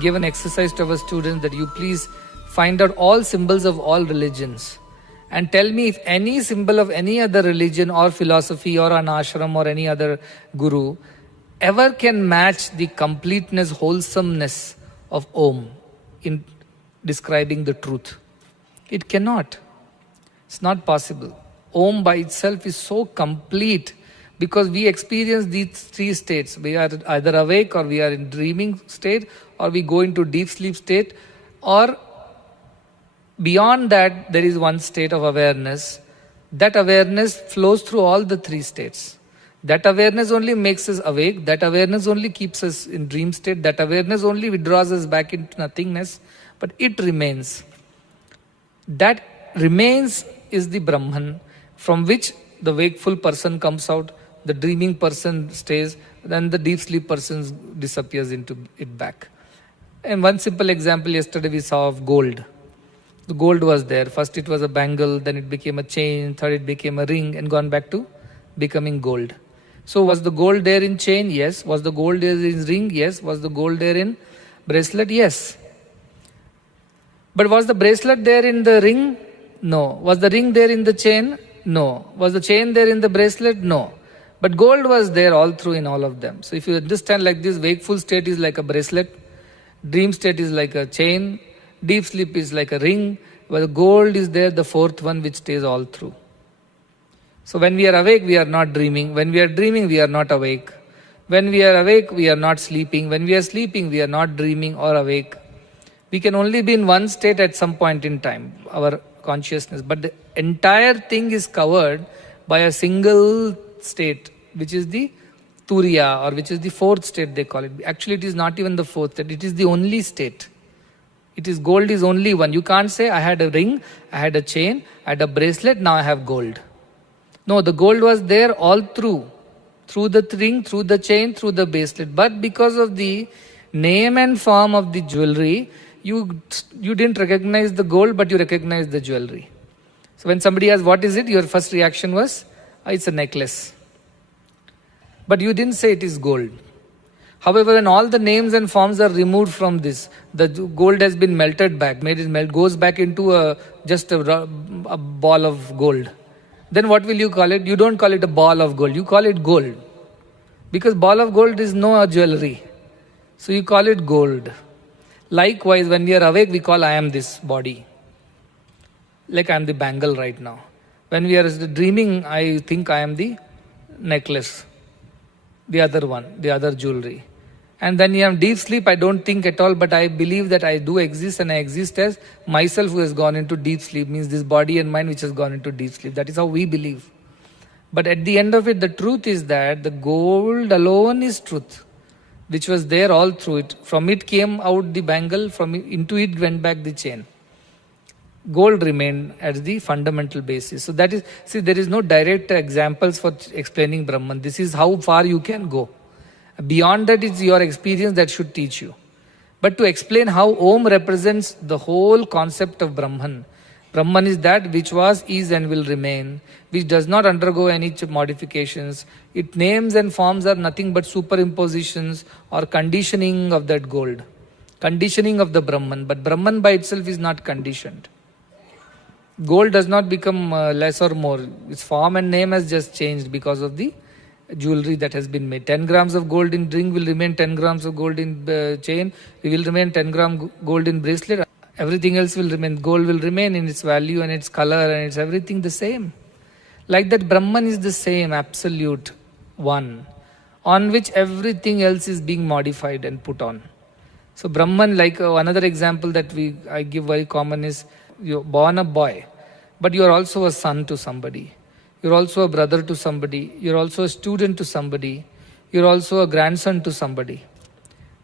gave an exercise to our students that you please find out all symbols of all religions and tell me if any symbol of any other religion or philosophy or an ashram or any other guru ever can match the completeness, wholesomeness of Om in describing the truth. It cannot. It's not possible. Om by itself is so complete because we experience these three states. We are either awake or we are in dreaming state or we go into deep sleep state, or beyond that there is one state of awareness. That awareness flows through all the three states. That awareness only makes us awake. That awareness only keeps us in dream state. That awareness only withdraws us back into nothingness. But it remains. That remains is the Brahman, from which the wakeful person comes out, the dreaming person stays, then the deep sleep person disappears into it back. And one simple example yesterday we saw of gold. The gold was there. First it was a bangle, then it became a chain, third it became a ring and gone back to becoming gold. So was the gold there in chain? Yes. Was the gold there in ring? Yes. Was the gold there in bracelet? Yes. But was the bracelet there in the ring? No. Was the ring there in the chain? No. Was the chain there in the bracelet? No. But gold was there all through in all of them. So if you understand like this, wakeful state is like a bracelet, dream state is like a chain, deep sleep is like a ring, but the gold is there, the fourth one which stays all through. So when we are awake, we are not dreaming. When we are dreaming, we are not awake. When we are awake, we are not sleeping. When we are sleeping, we are not dreaming or awake. We can only be in one state at some point in time, our consciousness. But the entire thing is covered by a single state, which is the Turiya, or which is the fourth state they call it. Actually, it is not even the fourth state. It is the only state. It is gold is only one. You can't say, I had a ring, I had a chain, I had a bracelet, now I have gold. No, the gold was there all through the ring, through the chain, through the bracelet. But because of the name and form of the jewelry, you didn't recognize the gold, but you recognized the jewelry. So when somebody asks, what is it? Your first reaction was, it's a necklace. But you didn't say it is gold. However, when all the names and forms are removed from this, the gold has been melted back, goes back into just a ball of gold. Then what will you call it? You don't call it a ball of gold, you call it gold. Because ball of gold is no jewelry. So you call it gold. Likewise, when we are awake, we call I am this body. Like I am the bangle right now. When we are dreaming, I think I am the necklace, the other one, the other jewelry. And then you have deep sleep, I don't think at all, but I believe that I do exist and I exist as myself who has gone into deep sleep, means this body and mind which has gone into deep sleep. That is how we believe. But at the end of it, the truth is that the gold alone is truth, which was there all through it. From it came out the bangle, into it went back the chain. Gold remained as the fundamental basis. So that is, see, there is no direct examples for explaining Brahman. This is how far you can go. Beyond that, it's your experience that should teach you. But to explain how Om represents the whole concept of Brahman. Brahman is that which was, is and will remain, which does not undergo any modifications. Its names and forms are nothing but superimpositions or conditioning of that gold. Conditioning of the Brahman. But Brahman by itself is not conditioned. Gold does not become less or more. Its form and name has just changed because of the jewelry that has been made. 10 grams of gold in ring will remain 10 grams of gold in chain. It will remain 10 gram gold in bracelet. Everything else will remain. Gold will remain in its value and its color and its everything the same. Like that, Brahman is the same, absolute one, on which everything else is being modified and put on. So Brahman, like another example that I give very common is, you're born a boy, but you're also a son to somebody. You're also a brother to somebody. You're also a student to somebody. You're also a grandson to somebody.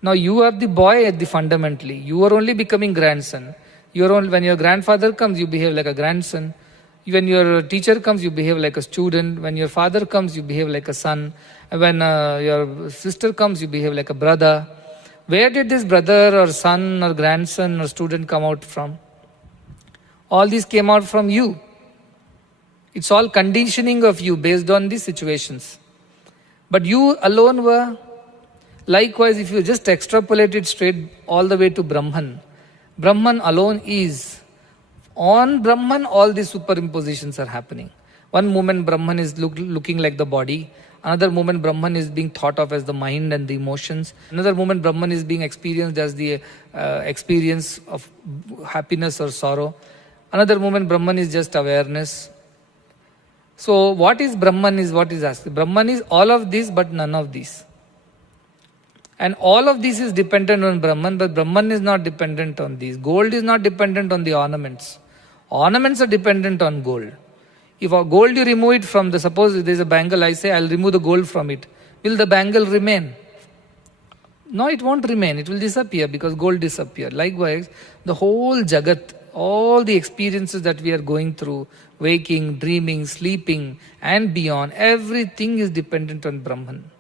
Now you are the boy at the fundamentally. You are only becoming grandson. When your grandfather comes, you behave like a grandson. When your teacher comes, you behave like a student. When your father comes, you behave like a son. And when your sister comes, you behave like a brother. Where did this brother or son or grandson or student come out from? All these came out from you. It's all conditioning of you based on these situations. But you alone were Likewise, if you just extrapolate it straight all the way to Brahman, Brahman alone is. On Brahman, all these superimpositions are happening. One moment Brahman is looking like the body. Another moment Brahman is being thought of as the mind and the emotions. Another moment Brahman is being experienced as the experience of happiness or sorrow. Another moment Brahman is just awareness. So what is Brahman is what is asked. Brahman is all of this but none of these. And all of this is dependent on Brahman, but Brahman is not dependent on these. Gold is not dependent on the ornaments. Ornaments are dependent on gold. If a gold you remove it from suppose there is a bangle, I say I'll remove the gold from it. Will the bangle remain? No, it won't remain. It will disappear because gold disappear. Likewise, the whole Jagat, all the experiences that we are going through, waking, dreaming, sleeping and beyond, everything is dependent on Brahman.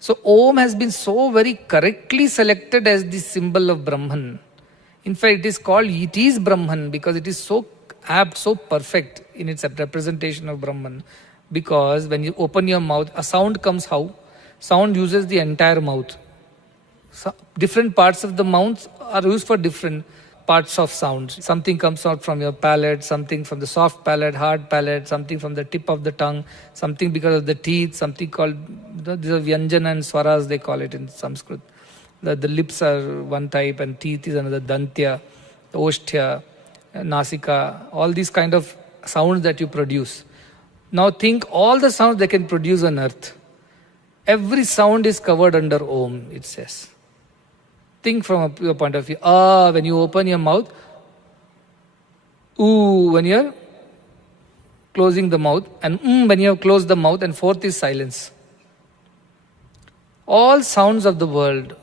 So Om has been so very correctly selected as the symbol of Brahman. In fact, it is Brahman because it is so apt, so perfect in its representation of Brahman. Because when you open your mouth, a sound comes how? Sound uses the entire mouth. So different parts of the mouth are used for different parts of sounds. Something comes out from your palate, something from the soft palate, hard palate, something from the tip of the tongue, something because of the teeth, something called, these are Vyanjana and Swaras they call it in Sanskrit. The lips are one type and teeth is another, Dantya, Oshtya, Nasika, all these kind of sounds that you produce. Now think all the sounds they can produce on earth. Every sound is covered under Om, it says. Think from your point of view. When you open your mouth. Ooh, when you're closing the mouth. And when you have closed the mouth. And fourth is silence. All sounds of the world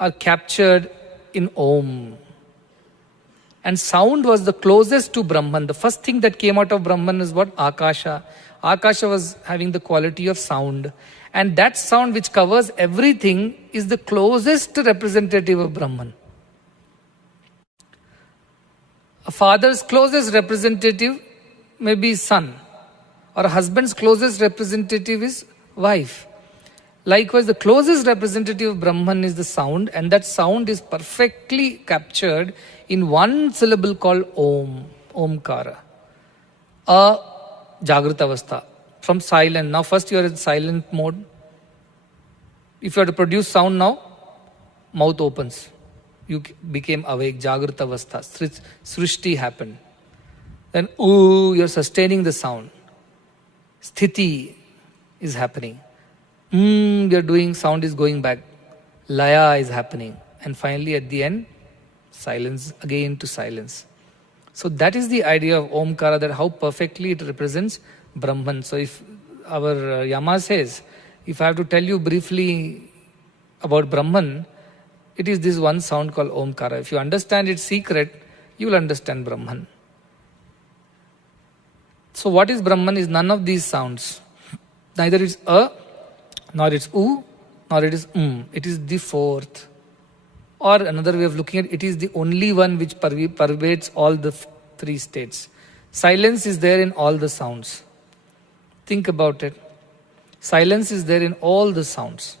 are captured in Om. And sound was the closest to Brahman. The first thing that came out of Brahman is what? Akasha. Akasha was having the quality of sound. And that sound which covers everything is the closest representative of Brahman. A father's closest representative may be son. Or a husband's closest representative is wife. Likewise, the closest representative of Brahman is the sound, and that sound is perfectly captured in one syllable called Om, Omkara. A jagrata avastha. From silent. Now first you are in silent mode. If you have to produce sound now, mouth opens. You became awake, jagrata avastha. Srishti happened. Then you are sustaining the sound. Sthiti is happening. You are doing, sound is going back. Laya is happening. And finally at the end, silence, again to silence. So that is the idea of Omkara, that how perfectly it represents Brahman. So if our Yama says, if I have to tell you briefly about Brahman, it is this one sound called Omkara. If you understand its secret, you will understand Brahman. So what is Brahman is none of these sounds. Neither it's A, nor it's U, nor it is It is the fourth. Or another way of looking at it, it is the only one which pervades all the three states. Silence is there in all the sounds. Think about it. Silence is there in all the sounds.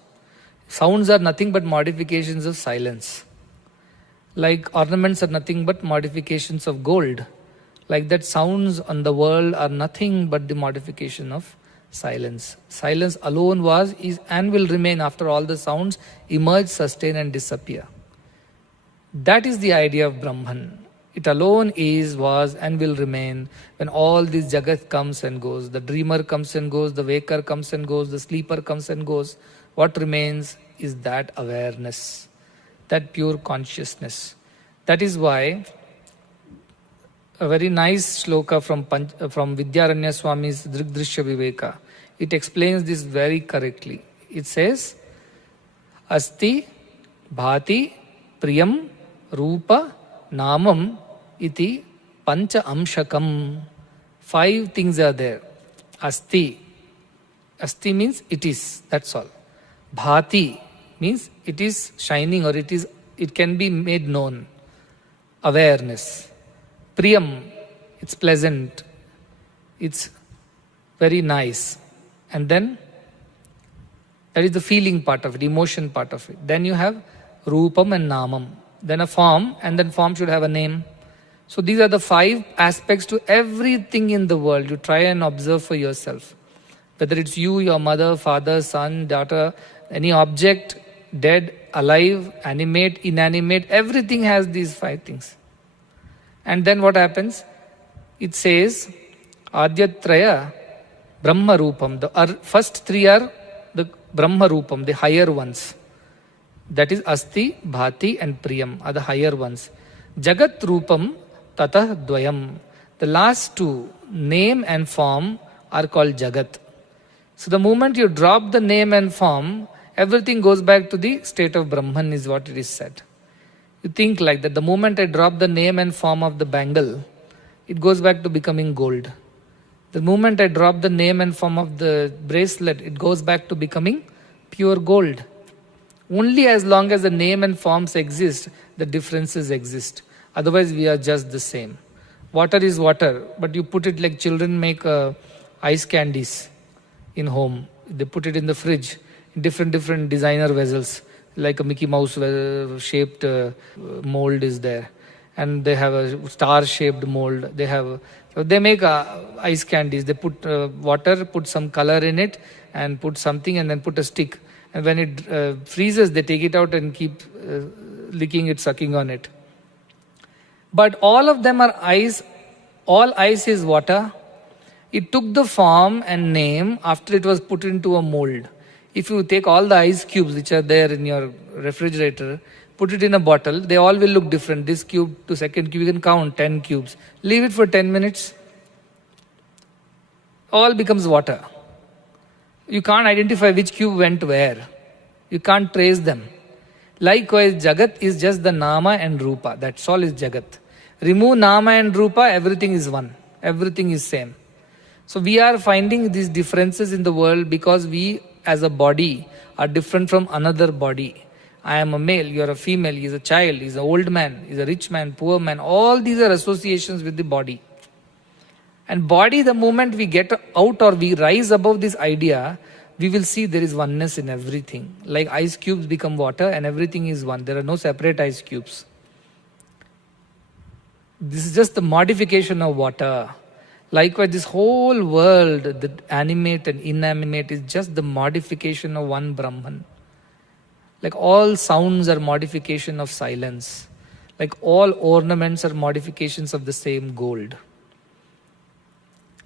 Sounds are nothing but modifications of silence. Like ornaments are nothing but modifications of gold. Like that, sounds on the world are nothing but the modification of silence. Silence alone was, is and will remain after all the sounds emerge, sustain and disappear. That is the idea of Brahman. It alone is, was and will remain when all this Jagat comes and goes. The dreamer comes and goes, the waker comes and goes, the sleeper comes and goes. What remains is that awareness, that pure consciousness. That is why a very nice shloka from Vidyaranya Swami's Drigdrishya Viveka, it explains this very correctly. It says, Asti, Bhati, Priyam, Rupa, Namam, Iti, Pancha Amshakam. 5 things are there. Asti. Asti means it is, that's all. Bhati means it is shining, or it can be made known. Awareness. Priyam, it's pleasant. It's very nice. And then That is the feeling part of it, emotion part of it. Then you have Rupam and Namam. Then a form, and then form should have a name. So these are the 5 aspects to everything in the world. You try and observe for yourself. Whether it's you, your mother, father, son, daughter, any object, dead, alive, animate, inanimate, everything has these 5 things. And then what happens? It says, Adyatraya Brahma Rupam. The first 3 are the Brahma Rupam, the higher ones. That is Asti, Bhati and Priyam are the higher ones. Jagat Rupam Tatah Dvayam. The last 2, name and form, are called Jagat. So the moment you drop the name and form, everything goes back to the state of Brahman, is what it is said. You think like that. The moment I drop the name and form of the bangle, it goes back to becoming gold. The moment I drop the name and form of the bracelet, it goes back to becoming pure gold. Only as long as the name and forms exist, the differences exist. Otherwise, we are just the same. Water is water, but you put it like children make ice candies in home. They put it in the fridge, in different designer vessels, like a Mickey Mouse shaped mold is there. And they have a star shaped mold. They make ice candies. They put water, put some color in it, and put something, and then put a stick. And when it freezes, they take it out and keep licking it, sucking on it. But all of them are ice. All ice is water. It took the form and name after it was put into a mold. If you take all the ice cubes which are there in your refrigerator, put it in a bottle, they all will look different. This cube to second cube, you can count 10 cubes. Leave it for 10 minutes. All becomes water. You can't identify which cube went where. You can't trace them. Likewise, Jagat is just the Nama and Rupa. That's all is Jagat. Remove Nama and Rupa, everything is one. Everything is same. So we are finding these differences in the world because we as a body are different from another body. I am a male, you are a female, he is a child, he is an old man, he is a rich man, poor man. All these are associations with the body. And body, the moment we get out or we rise above this idea, we will see there is oneness in everything. Like ice cubes become water and everything is one. There are no separate ice cubes. This is just the modification of water. Likewise, this whole world, the animate and inanimate, is just the modification of one Brahman. Like all sounds are modification of silence. Like all ornaments are modifications of the same gold.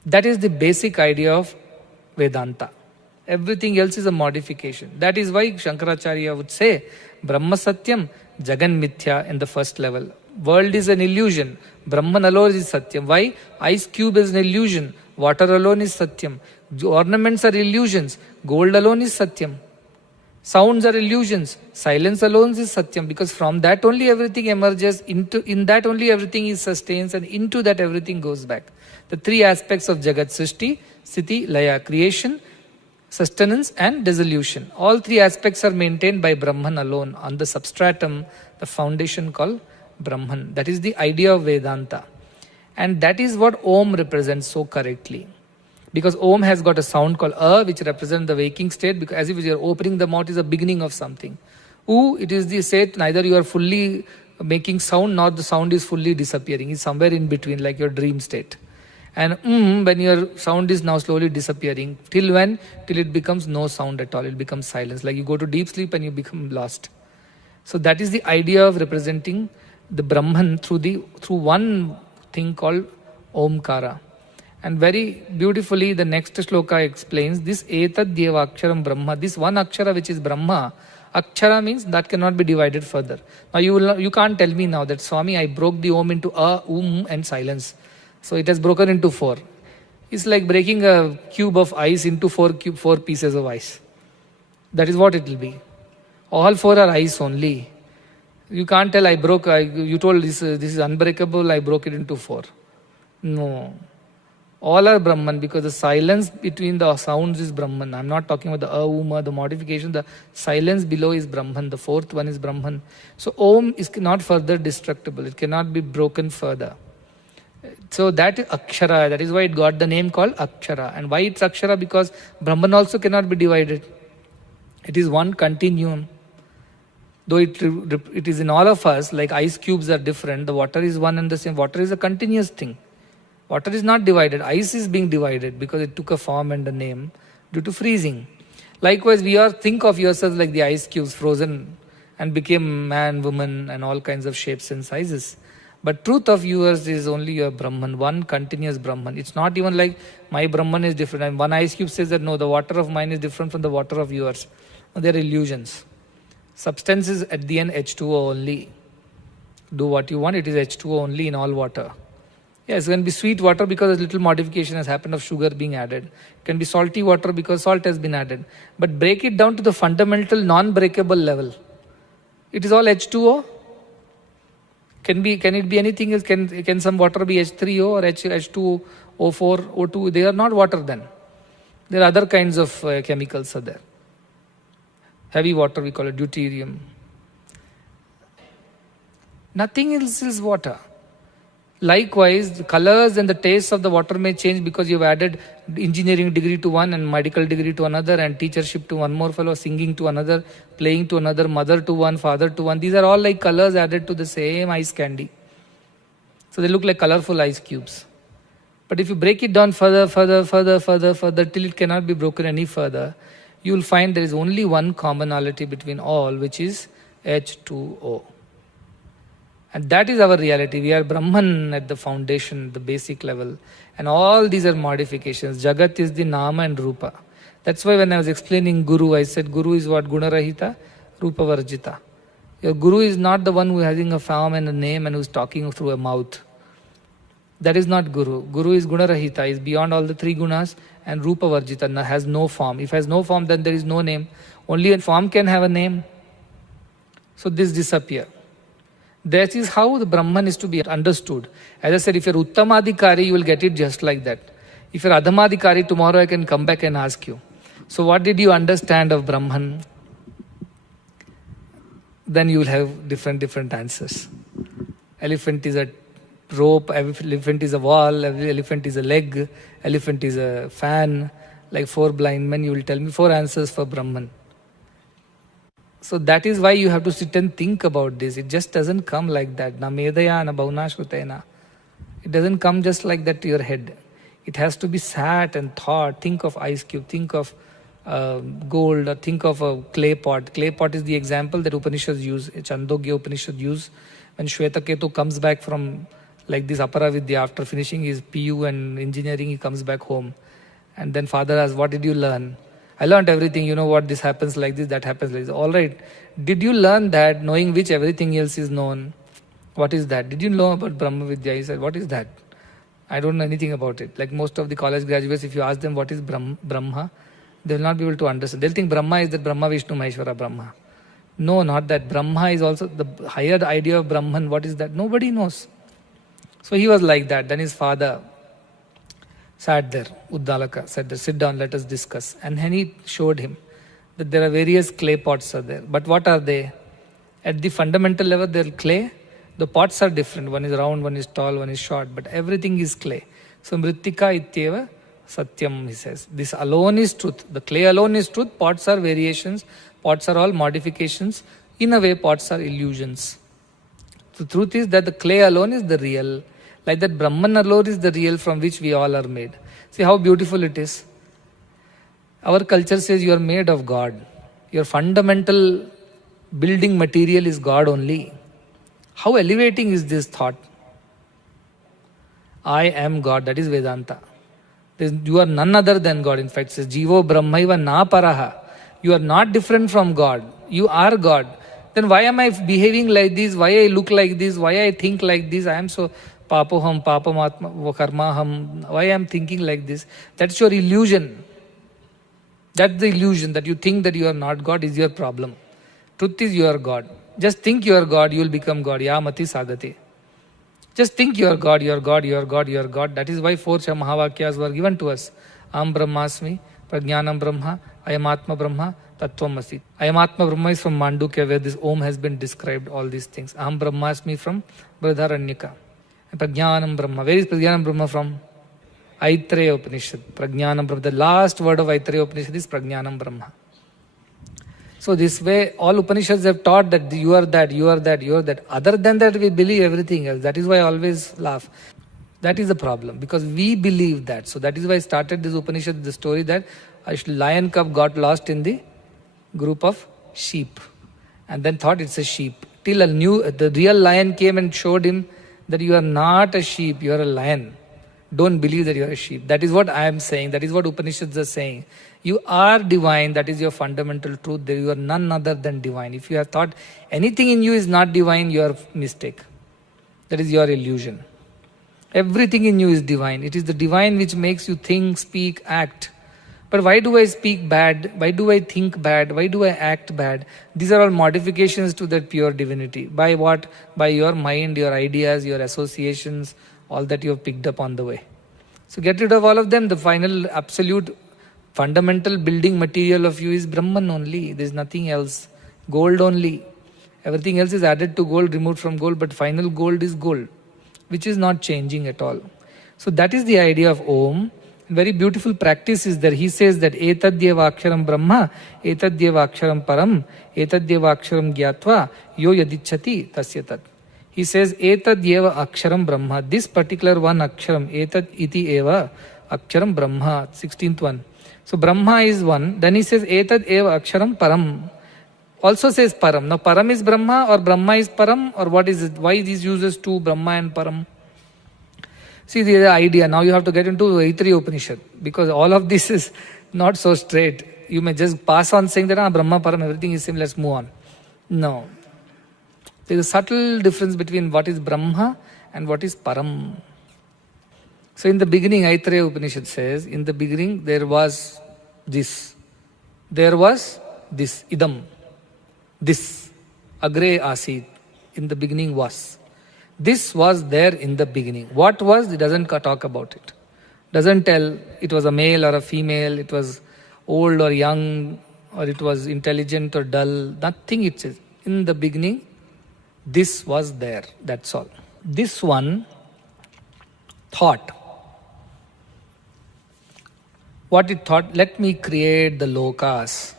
That is the basic idea of Vedanta. Everything else is a modification. That is why Shankaracharya would say, Brahma Satyam, Jagan Mithya in the first level. World is an illusion. Brahman alone is Satyam. Why? Ice cube is an illusion. Water alone is Satyam. Ornaments are illusions. Gold alone is Satyam. Sounds are illusions. Silence alone is Satyam. Because from that only everything emerges. In that only everything is sustains. And into that everything goes back. The 3 aspects of Jagat: Srishti, Sthiti, Laya, creation, sustenance and dissolution. All 3 aspects are maintained by Brahman alone on the substratum, the foundation called Brahman. That is the idea of Vedanta. And that is what Om represents so correctly. Because Om has got a sound called A, which represents the waking state, because as if you are opening the mouth is the beginning of something. U, it is the state, neither you are fully making sound nor the sound is fully disappearing. It's somewhere in between, like your dream state. And when your sound is now slowly disappearing. Till when? Till it becomes no sound at all. It becomes silence. Like you go to deep sleep and you become lost. So that is the idea of representing the Brahman through one thing called Omkara. And very beautifully the next shloka explains this Etad Deva Aksharam Brahma. This one Akshara which is Brahma, Akshara means that cannot be divided further. Now you can't tell me now that Swami, I broke the Om into A, and silence. So it has broken into 4. It's like breaking a cube of ice into 4 pieces of ice. That is what it will be. All 4 are ice only. You can't tell you told this is unbreakable, I broke it into 4. No. All are Brahman because the silence between the sounds is Brahman. I'm not talking about the the modification. The silence below is Brahman. The 4th one is Brahman. So Om is not further destructible. It cannot be broken further. So that is Akshara. That is why it got the name called Akshara. And why it's Akshara? Because Brahman also cannot be divided. It is one continuum. Though it is in all of us, like ice cubes are different, the water is one and the same. Water is a continuous thing. Water is not divided. Ice is being divided because it took a form and a name due to freezing. Likewise, think of yourselves like the ice cubes frozen and became man, woman, and all kinds of shapes and sizes. But truth of yours is only your Brahman, one continuous Brahman. It's not even like my Brahman is different. And one ice cube says that no, the water of mine is different from the water of yours. No, they are illusions. Substance is at the end H2O only. Do what you want, it is H2O only in all water. Yes, it can be sweet water because a little modification has happened of sugar being added. It can be salty water because salt has been added. But break it down to the fundamental non-breakable level. It is all H2O. Can it be anything else? Can some water be H3O or H2O, O4, O2? They are not water then. There are other kinds of chemicals are there. Heavy water, we call it deuterium. Nothing else is water. Likewise, the colors and the tastes of the water may change because you've added engineering degree to one and medical degree to another and teachership to one more fellow, singing to another, playing to another, mother to one, father to one. These are all like colors added to the same ice candy. So they look like colorful ice cubes. But if you break it down further till it cannot be broken any further, you will find there is only one commonality between all, which is H2O. And that is our reality. We are Brahman at the foundation, the basic level. And all these are modifications. Jagat is the Nama and Rupa. That's why when I was explaining Guru, I said Guru is what? Gunarahita, Rupa Varjita. Your Guru is not the one who is having a form and a name and who is talking through a mouth. That is not Guru. Guru is Gunarahita, is beyond all the three gunas, and Rupa Varjita has no form. If it has no form, then there is no name. Only a form can have a name. So this disappears. That is how the Brahman is to be understood. As I said, if you're Uttamadhikari, you will get it just like that. If you're Adhamadhikari, tomorrow I can come back and ask you. So what did you understand of Brahman? Then you will have different answers. Elephant is a rope, elephant is a wall, elephant is a leg, elephant is a fan. Like 4 blind men, you will tell me 4 answers for Brahman. So that is why you have to sit and think about this. It just doesn't come like that. Na medaya na bhauna shrutena. It doesn't come just like that to your head. It has to be sat and thought. Think of ice cube, think of gold, or think of a clay pot. Clay pot is the example that Upanishads use, Chandogya Upanishad use. When Shvetaketu comes back from like this Aparavidya, after finishing his PU and engineering, he comes back home. And then father asks, what did you learn? I learned everything, you know what, this happens like this, that happens like this. All right, did you learn that, knowing which everything else is known? What is that? Did you know about Brahma Vidya? He said, what is that? I don't know anything about it. Like most of the college graduates, if you ask them what is Brahma, they will not be able to understand. They'll think Brahma is that Brahma, Vishnu, Maheshwara, Brahma. No, not that. Brahma is also the higher idea of Brahman. What is that? Nobody knows. So he was like that. Then his father sat there, Uddalaka said, sit down, let us discuss. And then he showed him that there are various clay pots are there. But what are they? At the fundamental level, they're clay. The pots are different. One is round, one is tall, one is short. But everything is clay. So Mrittika ityeva satyam, he says. This alone is truth. The clay alone is truth. Pots are variations. Pots are all modifications. In a way, pots are illusions. The truth is that the clay alone is the real. Like that Brahman alone is the real from which we all are made. See how beautiful it is. Our culture says you are made of God. Your fundamental building material is God only. How elevating is this thought? I am God, that is Vedanta. You are none other than God. In fact, it says, Jivo Brahmaiva na paraha. You are not different from God. You are God. Then why am I behaving like this? Why I look like this? Why I think like this? I am so papoham, papamatma, karmaham. Why I am thinking like this? That's your illusion. That's the illusion that you think that you are not God is your problem. Truth is you are God. Just think you are God, you will become God. Yamati sadhate. Just think you are God, you are God, you are God, you are God. That is why 4 Mahavakyas were given to us. Am Brahmasmi, Prajnanam Brahma, Ayamatma Brahma, Tattvamasi. Ayamatma Brahma is from Mandukya, where this Om has been described, all these things. Am Brahmasmi from Brihadaranyaka. Prajnanam Brahma. Where is Prajnanam Brahma from? Aitreya Upanishad. Prajnanam Brahma. The last word of Aitreya Upanishad is Prajnanam Brahma. So this way, all Upanishads have taught that you are that, you are that, you are that. Other than that, we believe everything else. That is why I always laugh. That is the problem, because we believe that. So that is why I started this Upanishad, the story that a lion cub got lost in the group of sheep. And then thought it's a sheep. Till the real lion came and showed him that you are not a sheep, you are a lion. Don't believe that you are a sheep. That is what I am saying. That is what Upanishads are saying. You are divine. That is your fundamental truth. That you are none other than divine. If you have thought anything in you is not divine, you are mistake. That is your illusion. Everything in you is divine. It is the divine which makes you think, speak, act. But why do I speak bad? Why do I think bad? Why do I act bad? These are all modifications to that pure divinity. By what? By your mind, your ideas, your associations, all that you have picked up on the way. So get rid of all of them. The final, absolute, fundamental building material of you is Brahman only. There is nothing else. Gold only. Everything else is added to gold, removed from gold, but final gold is gold, which is not changing at all. So that is the idea of Om. Very beautiful practice is there. He says that etadyeva aksharam brahma, etadyeva aksharam param, etadyeva aksharam gyatva, yo yadichati tasya tat. He says etadyeva aksharam brahma. This particular one aksharam, etad iti eva aksharam brahma, 16th one. So Brahma is one. Then he says etad eva aksharam param. Also says param. Now param is Brahma or Brahma is param, or what is it? Why these uses two, Brahma and param? See the idea. Now you have to get into Aitreya Upanishad, because all of this is not so straight. You may just pass on saying that Brahma, Param, everything is same, let's move on. No. There is a subtle difference between what is Brahma and what is Param. So in the beginning, Aitreya Upanishad says, in the beginning there was this. There was this, idam. This. Agre asit. In the beginning was. This was there in the beginning. What was? It doesn't talk about it. Doesn't tell it was a male or a female, it was old or young, or it was intelligent or dull. Nothing it says. In the beginning, this was there. That's all. This one thought. What it thought? Let me create the lokas.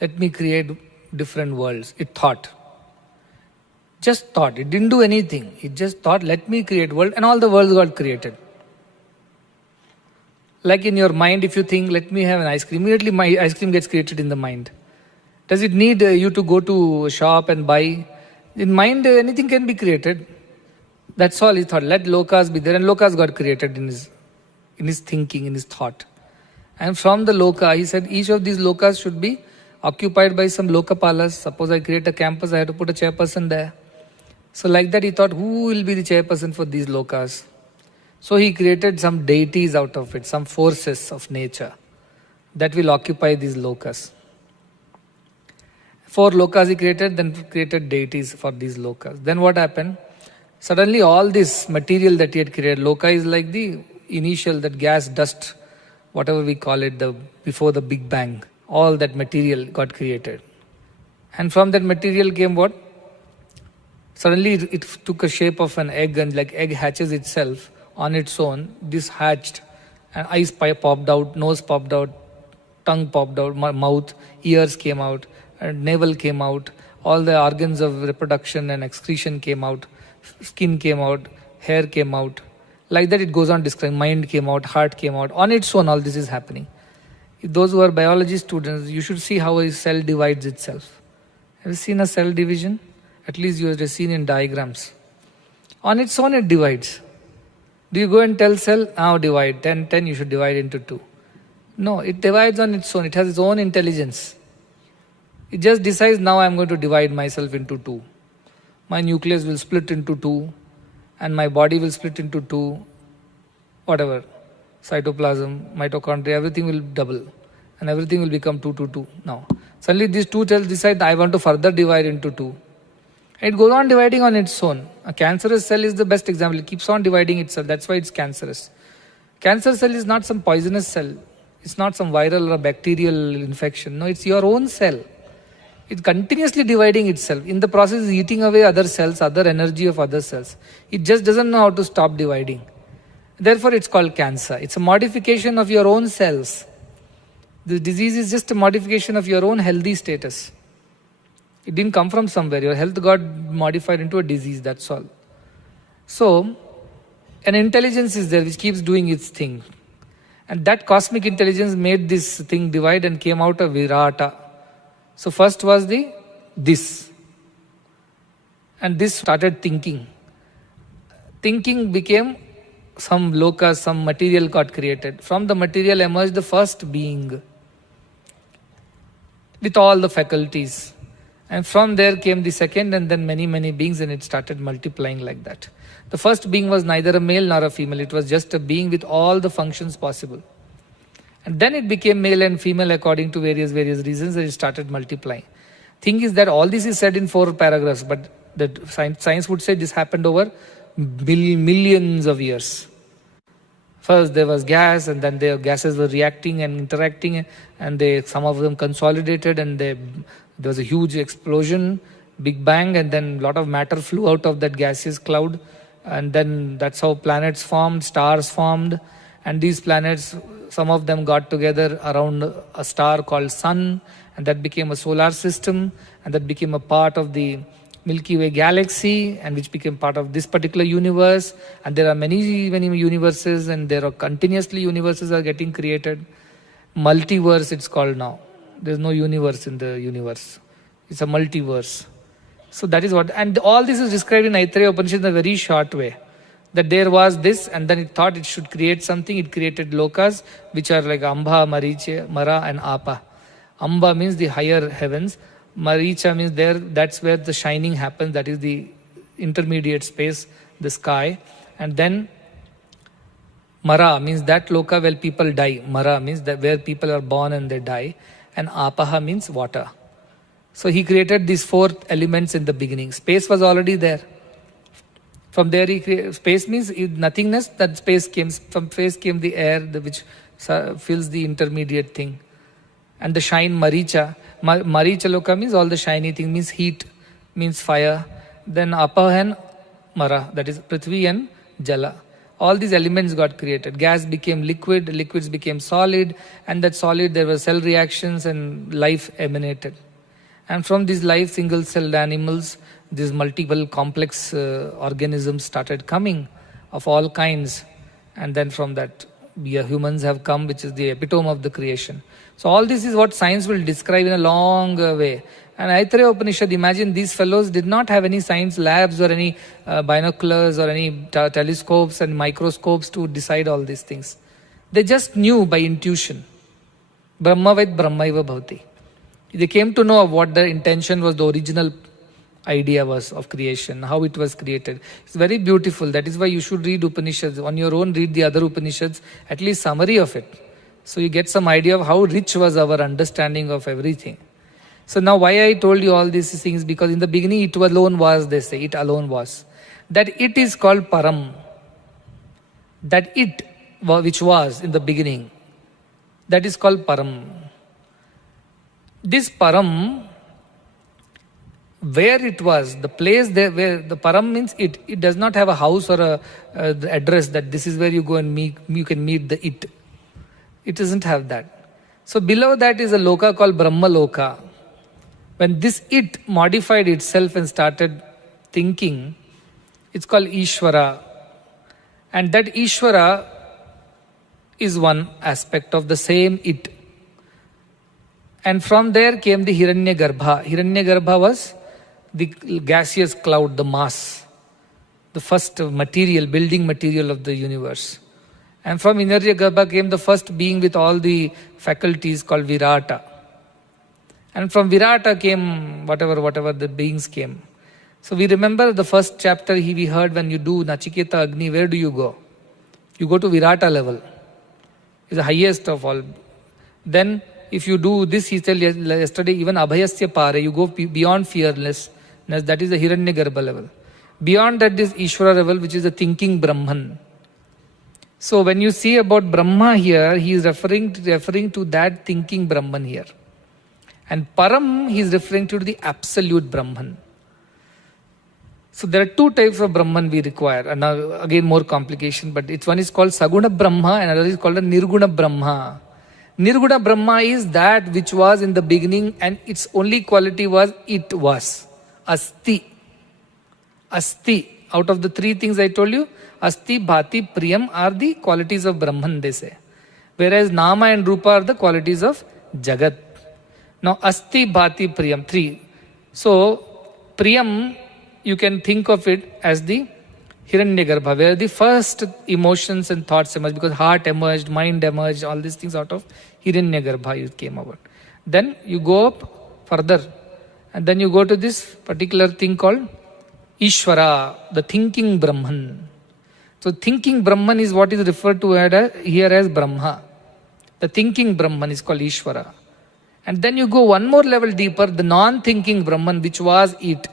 Let me create different worlds. It thought. Just thought. It didn't do anything. It just thought, let me create world, and all the worlds got created. Like in your mind, if you think, let me have an ice cream, immediately my ice cream gets created in the mind. Does it need you to go to a shop and buy? In mind, anything can be created. That's all he thought. Let lokas be there, and lokas got created in his thinking, in his thought. And from the loka, he said, each of these lokas should be occupied by some lokapalas. Suppose I create a campus, I have to put a chairperson there. So like that he thought, who will be the chairperson for these lokas? So he created some deities out of it, some forces of nature that will occupy these lokas. 4 lokas he created, then created deities for these lokas. Then what happened? Suddenly all this material that he had created, loka is like the initial, that gas, dust, whatever we call it, before the Big Bang. All that material got created. And from that material came what? Suddenly it took a shape of an egg, and like egg hatches itself on its own, this hatched, and eyes popped out, nose popped out, tongue popped out, mouth, ears came out, and navel came out, all the organs of reproduction and excretion came out, skin came out, hair came out. Like that it goes on describing, mind came out, heart came out. On its own all this is happening. If those who are biology students, you should see how a cell divides itself. Have you seen a cell division? At least you have seen in diagrams. On its own it divides. Do you go and tell cell, now divide, 10, you should divide into 2. No, it divides on its own. It has its own intelligence. It just decides, now I am going to divide myself into 2. My nucleus will split into 2, and my body will split into 2, whatever. Cytoplasm, mitochondria, everything will double, and everything will become 2, 2, 2. Now, suddenly these 2 cells decide, I want to further divide into 2. It goes on dividing on its own. A cancerous cell is the best example. It keeps on dividing itself. That's why it's cancerous. Cancer cell is not some poisonous cell. It's not some viral or bacterial infection. No, it's your own cell. It's continuously dividing itself. In the process, it's eating away other cells, other energy of other cells. It just doesn't know how to stop dividing. Therefore, it's called cancer. It's a modification of your own cells. The disease is just a modification of your own healthy status. It didn't come from somewhere. Your health got modified into a disease, that's all. So, an intelligence is there which keeps doing its thing. And that cosmic intelligence made this thing divide and came out of virata. So first was the this. And this started thinking. Thinking became some loka, some material got created. From the material emerged the first being with all the faculties. And from there came the second and then many, many beings, and it started multiplying like that. The first being was neither a male nor a female. It was just a being with all the functions possible. And then it became male and female according to various reasons, and it started multiplying. Thing is that all this is said in 4 paragraphs, but the science would say this happened over millions of years. First there was gas, and then the gases were reacting and interacting, and some of them consolidated, and there was a huge explosion, big bang, and then a lot of matter flew out of that gaseous cloud, and then that's how planets formed, stars formed, and these planets, some of them got together around a star called Sun, and that became a solar system, and that became a part of the Milky Way galaxy, and which became part of this particular universe. And there are many universes, and there are continuously universes are getting created. Multiverse it's called now. There's no universe in the universe. It's a multiverse. So that is what, and all this is described in Aitareya Upanishad in a very short way. That there was this, and then it thought it should create something. It created lokas, which are like Amba, Maricha, Mara and Apa. Amba means the higher heavens. Maricha means that's where the shining happens. That is the intermediate space, the sky. And then Mara means that loka where people die. Mara means that where people are born and they die. And Apaha means water. So he created these 4 elements in the beginning. Space was already there. From there he created, space means nothingness, that space came. From space came the air, which fills the intermediate thing. And the shine Maricha. Maricha loka means all the shiny thing, means heat, means fire. Then Apaha and Mara, that is Prithvi and Jala. All these elements got created. Gas became liquid, liquids became solid, and that solid there were cell reactions and life emanated. And from these life, single-celled animals, these multiple complex organisms started coming of all kinds. And then from that, we humans have come, which is the epitome of the creation. So all this is what science will describe in a long way. And Aitareya Upanishad, imagine these fellows did not have any science labs or any binoculars or any telescopes and microscopes to decide all these things. They just knew by intuition. Brahmavid Brahmaiva Bhavati. They came to know of what the intention was, the original idea was of creation, how it was created. It's very beautiful. That is why you should read Upanishads. On your own, read the other Upanishads, at least summary of it. So you get some idea of how rich was our understanding of everything. So now why I told you all these things, because in the beginning it alone was, they say, it alone was. That it is called Param. That it, which was in the beginning, that is called Param. This Param, where it was, the place there, where the Param means it does not have a house or a address that this is where you go and you can meet the it. It doesn't have that. So below that is a loka called Brahma Loka. When this it modified itself and started thinking, it's called Ishvara. And that Ishvara is one aspect of the same it. And from there came the Hiranyagarbha. Hiranyagarbha was the gaseous cloud, the mass, the first material, building material of the universe. And from Hiranyagarbha came the first being with all the faculties called Virata. And from Virata came whatever the beings came. So we remember the first chapter we heard, when you do Nachiketa Agni, where do you go? You go to Virata level. It's the highest of all. Then if you do this, he said yesterday, even Abhayasya Pare, you go beyond fearlessness, that is the Hiranyagarbha level. Beyond that is Ishvara level, which is the thinking Brahman. So when you see about Brahma here, he is referring to that thinking Brahman here. And Param, he is referring to the absolute Brahman. So there are 2 types of Brahman we require. And now again more complication, but one is called Saguna Brahma and another is called a Nirguna Brahma. Nirguna Brahma is that which was in the beginning and its only quality was it was. Asti. Asti. Out of the three things I told you, Asti, Bhati, Priyam are the qualities of Brahman, they say. Whereas Nama and Rupa are the qualities of Jagat. Now, Asti, Bhati, Priyam, three. So, Priyam, you can think of it as the Hiranyagarbha, where the first emotions and thoughts emerged, because heart emerged, mind emerged, all these things out of Hiranyagarbha you came about. Then you go up further, and then you go to this particular thing called Ishvara, the thinking Brahman. So thinking Brahman is what is referred to here as Brahma. The thinking Brahman is called Ishvara. And then you go one more level deeper, the non-thinking Brahman, which was it.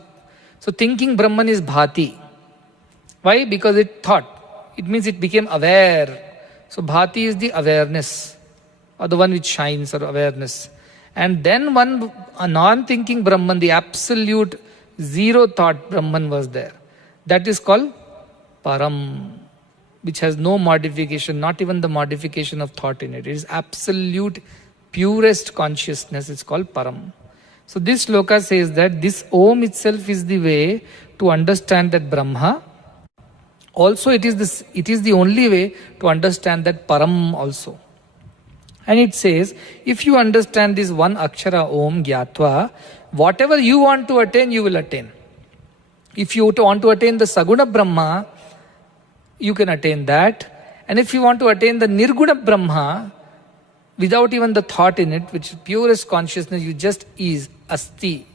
So thinking Brahman is Bhati. Why? Because it thought. It means it became aware. So Bhati is the awareness, or the one which shines, or awareness. And then a non-thinking Brahman, the absolute zero thought Brahman was there. That is called Param, which has no modification, not even the modification of thought in it. It is absolute, purest consciousness. It's called Param. So this sloka says that this Om itself is the way to understand that Brahma. Also it is the only way to understand that Param also. And it says, if you understand this one Akshara Om Gyatva, whatever you want to attain, you will attain. If you want to attain the Saguna Brahma, you can attain that. And if you want to attain the Nirguna Brahma, without even the thought in it, which is purest consciousness, you just is, Asti,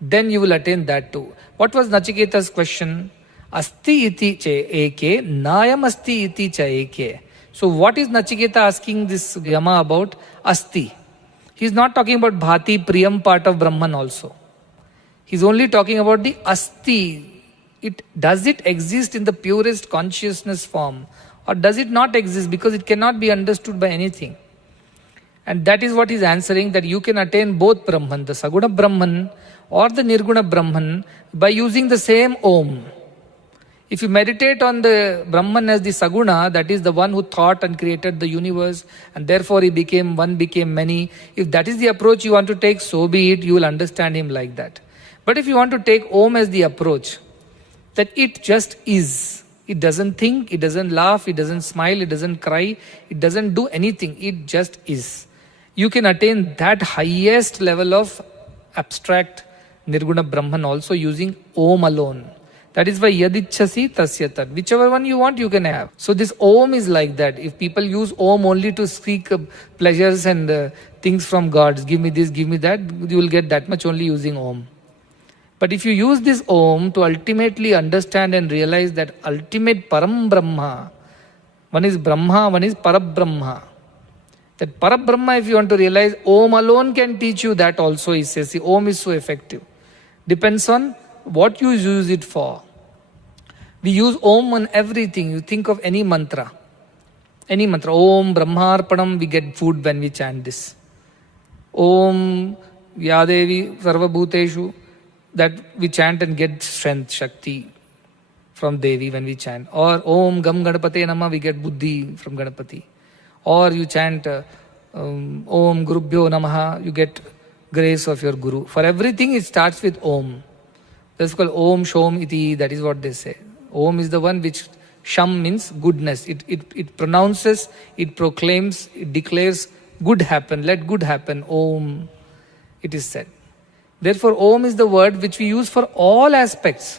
then you will attain that too. What was Nachiketa's question? Asti iti cha eke, nayam asti iti cha eke. So what is Nachiketa asking this Yama about? Asti. He is not talking about Bhati, Priyam part of Brahman also. He is only talking about the Asti. Does it exist in the purest consciousness form, or does it not exist because it cannot be understood by anything? And that is what he is answering, that you can attain both Brahman, the Saguna Brahman or the Nirguna Brahman, by using the same Om. If you meditate on the Brahman as the Saguna, that is the one who thought and created the universe, and therefore he became many. If that is the approach you want to take, so be it, you will understand him like that. But if you want to take Om as the approach, that it just is. It doesn't think, it doesn't laugh, it doesn't smile, it doesn't cry, it doesn't do anything, it just is. You can attain that highest level of abstract Nirguna Brahman also using Om alone. That is why yadichasi tasya tat. Whichever one you want, you can have. So this Om is like that. If people use Om only to seek pleasures and things from gods, give me this, give me that, you will get that much only using Om. But if you use this Om to ultimately understand and realize that ultimate Param Brahma, one is Brahma, one is Parabrahma. That Parabrahma, if you want to realize, Om alone can teach you that also, he says. See, Om is so effective. Depends on what you use it for. We use Om on everything. You think of any mantra. Any mantra. Om Brahmarpanam, we get food when we chant this. Om Yadevi Sarvabhuteshu, that we chant and get strength, Shakti from Devi when we chant. Or Om Gam Ganapate Nama, we get Buddhi from Ganapati. Or you chant Om Gurubhyo Namaha, you get grace of your Guru. For everything it starts with Om. That's called Om Shom Iti, that is what they say. Om is the one which Sham means goodness. It pronounces, it proclaims, it declares good happen, let good happen. Om, it is said. Therefore, Om is the word which we use for all aspects.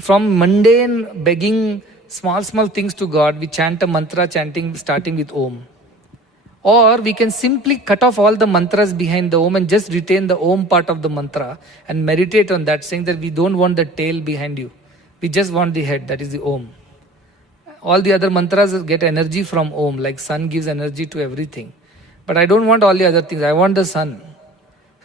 From mundane begging small things to God, we chant a mantra starting with Om. Or we can simply cut off all the mantras behind the Om and just retain the Om part of the mantra and meditate on that, saying that we don't want the tail behind you. We just want the head, that is the Om. All the other mantras get energy from Om, like sun gives energy to everything. But I don't want all the other things, I want the sun.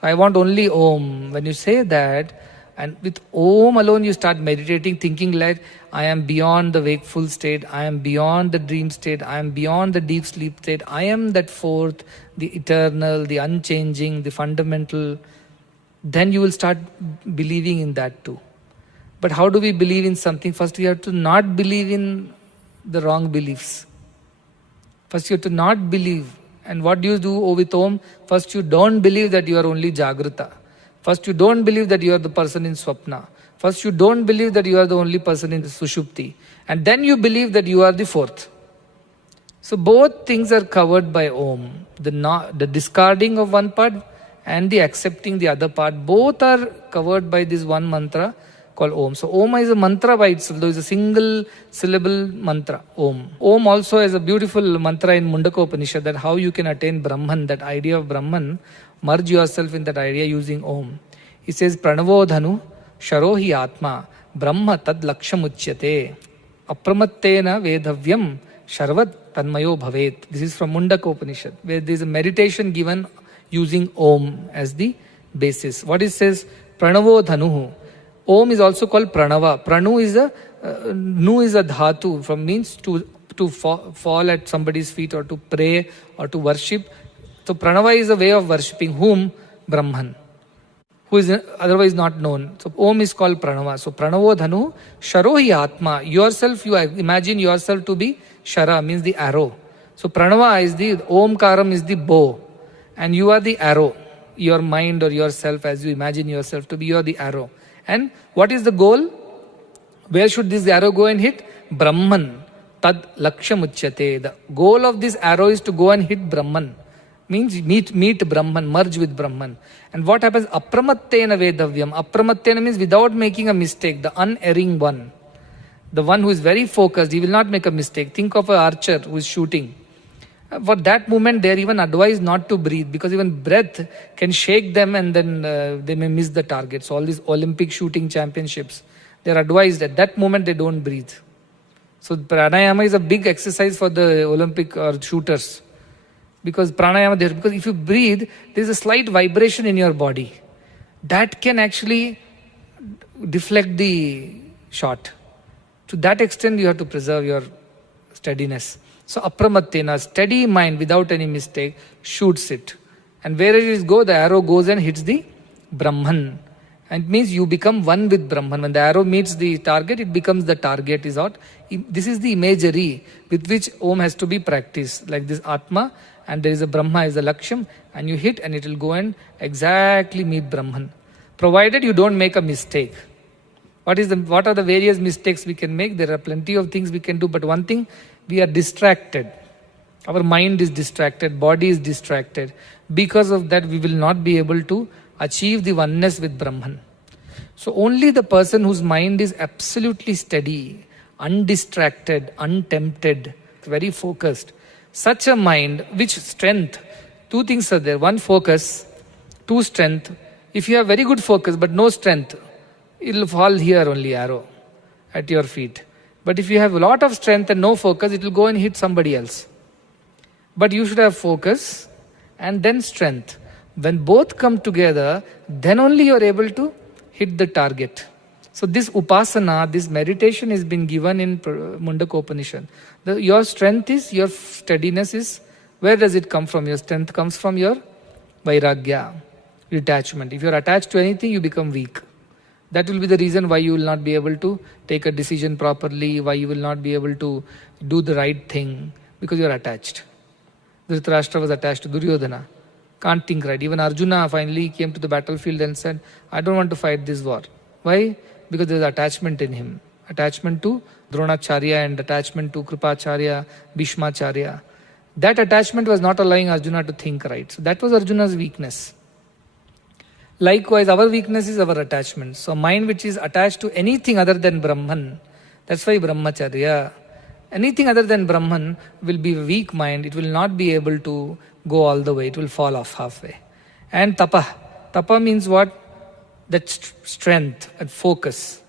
I want only Om. When you say that, and with Om alone you start meditating, thinking like, I am beyond the wakeful state, I am beyond the dream state, I am beyond the deep sleep state, I am that fourth, the eternal, the unchanging, the fundamental. Then you will start believing in that too. But how do we believe in something? First we have to not believe in the wrong beliefs. First you have to not believe. And what do you do with Om? First you don't believe that you are only jagrata. First you don't believe that you are the person in swapna. First you don't believe that you are the only person in sushupti. And then you believe that you are the fourth. So both things are covered by Om. The discarding of one part and the accepting the other part, both are covered by this one mantra called Om. So Om is a mantra by itself, though it's a single syllable mantra, Om. Om also has a beautiful mantra in Mundaka Upanishad that how you can attain Brahman, that idea of Brahman, merge yourself in that idea using Om. He says, Pranavodhanu sharohi atma brahma tad lakshamuchyate apramattena vedhavyam sharvat tanmayo bhavet. This is from Mundaka Upanishad, where there is a meditation given using Om as the basis. What it says, Pranavodhanu. Om is also called Pranava. Pranu is a, Nu is a dhatu, from means to fall at somebody's feet or to pray or to worship. So Pranava is a way of worshipping whom? Brahman, who is otherwise not known. So Om is called Pranava. So Pranavodhanu sharohi atma. Yourself, you imagine yourself to be Shara, means the arrow. So Pranava is the, Omkaram is the bow. And you are the arrow. Your mind or yourself, as you imagine yourself to be, you are the arrow. And what is the goal? Where should this arrow go and hit? Brahman. Tad lakshamuchyate. The goal of this arrow is to go and hit Brahman. Means meet Brahman, merge with Brahman. And what happens? Apramattena vedavyam. Apramattena means without making a mistake, the unerring one. The one who is very focused, he will not make a mistake. Think of an archer who is shooting. For that moment, they are even advised not to breathe, because even breath can shake them and then they may miss the target. So all these Olympic shooting championships, they are advised at that moment they don't breathe. So pranayama is a big exercise for the Olympic shooters. Because pranayama, because if you breathe, there is a slight vibration in your body. That can actually deflect the shot. To that extent, you have to preserve your steadiness. So apramattena, steady mind without any mistake, shoots it. And where it is go, the arrow goes and hits the Brahman. And it means you become one with Brahman. When the arrow meets the target, it becomes the target is out. This is the imagery with which Om has to be practiced. Like this Atma, and there is a Brahma is a Laksham, and you hit and it will go and exactly meet Brahman. Provided you don't make a mistake. What are the various mistakes we can make? There are plenty of things we can do, but one thing, we are distracted. Our mind is distracted, body is distracted. Because of that, we will not be able to achieve the oneness with Brahman. So only the person whose mind is absolutely steady, undistracted, untempted, very focused, such a mind, which strength, two things are there. One, focus, two, strength. If you have very good focus but no strength, it will fall here only, arrow, at your feet. But if you have a lot of strength and no focus, it will go and hit somebody else. But you should have focus and then strength. When both come together, then only you are able to hit the target. So this upasana, this meditation has been given in Mundaka Upanishad. Your strength is, your steadiness is, where does it come from? Your strength comes from your vairagya, detachment. If you are attached to anything, you become weak. That will be the reason why you will not be able to take a decision properly, why you will not be able to do the right thing, because you are attached. Dhritarashtra was attached to Duryodhana. Can't think right. Even Arjuna finally came to the battlefield and said, I don't want to fight this war. Why? Because there is attachment in him. Attachment to Dronacharya and attachment to Kripacharya, Bhishmacharya. That attachment was not allowing Arjuna to think right. So that was Arjuna's weakness. Likewise, our weakness is our attachment. So mind which is attached to anything other than Brahman, that's why Brahmacharya. Anything other than Brahman will be a weak mind. It will not be able to go all the way. It will fall off halfway. And tapa. Tapa means what? That strength and focus.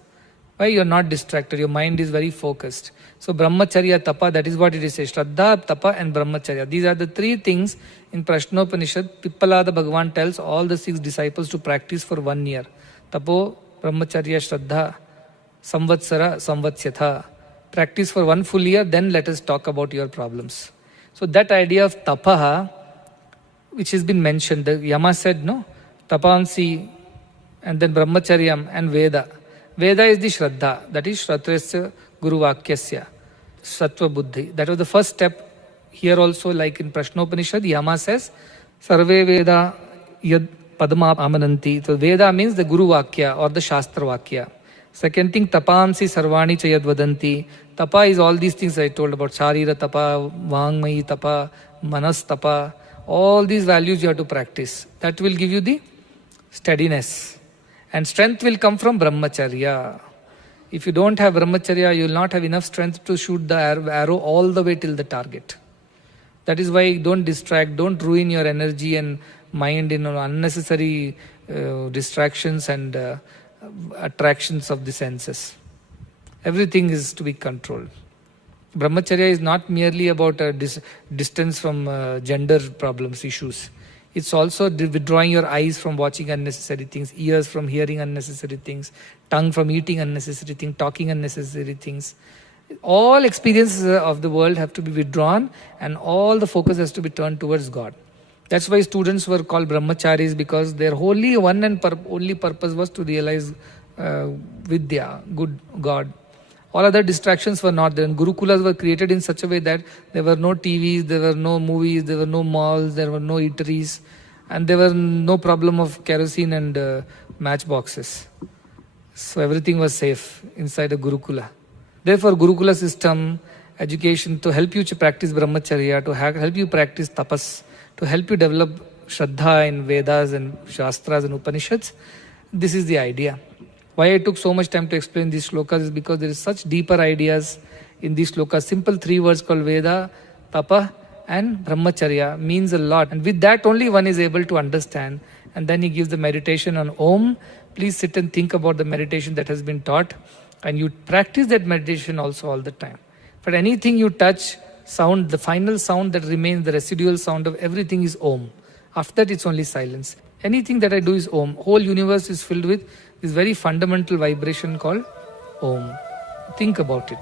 Why you are not distracted? Your mind is very focused. So Brahmacharya, tapa, that is what it is. Shraddha, tapa and Brahmacharya. These are the three things in Prashnopanishad. Pippalada Bhagavan tells all the 6 disciples to practice for 1 year. Tapo, Brahmacharya, Shraddha, Samvatsara, Samvatsyatha. Practice for 1 full year, then let us talk about your problems. So that idea of tapaha, which has been mentioned, the Yama said, no, tapansi, and then Brahmacharyam and Veda. Veda is the Shraddha, that is Shratrasya Guru Vakyasya, Sattva Buddhi. That was the first step Here also, like in Prashnopanishad, Yama says, Sarve Veda Yad Padma Amananti. So Veda means the Guru Vakya or the Shastra Vakya. Second thing, Tapamsi Sarvani Chayad Vadanti. Tapa is all these things I told about. Sharira Tapa, Vangmayi Tapa, Manas Tapa. All these values you have to practice. That will give you the steadiness. And strength will come from Brahmacharya. If you don't have Brahmacharya, you will not have enough strength to shoot the arrow all the way till the target. That is why don't distract, don't ruin your energy and mind in unnecessary distractions and attractions of the senses. Everything is to be controlled. Brahmacharya is not merely about a distance from gender problems, issues. It's also withdrawing your eyes from watching unnecessary things, ears from hearing unnecessary things, tongue from eating unnecessary things, talking unnecessary things. All experiences of the world have to be withdrawn and all the focus has to be turned towards God. That's why students were called brahmacharis, because their only one and only purpose was to realize Vidya, good God. All other distractions were not there. And Gurukulas were created in such a way that there were no TVs, there were no movies, there were no malls, there were no eateries, and there were no problem of kerosene and matchboxes. So everything was safe inside a Gurukula. Therefore, Gurukula system, education to help you to practice brahmacharya, to help you practice tapas, to help you develop Shraddha in Vedas and Shastras and Upanishads, this is the idea. Why I took so much time to explain these shlokas is because there is such deeper ideas in these shlokas. Simple 3 words called Veda, Tapa and Brahmacharya means a lot. And with that only one is able to understand. And then he gives the meditation on Om. Please sit and think about the meditation that has been taught. And you practice that meditation also all the time. But anything you touch, sound, the final sound that remains, the residual sound of everything is Om. After that it's only silence. Anything that I do is Om. Whole universe is filled with this very fundamental vibration called Om. Think about it.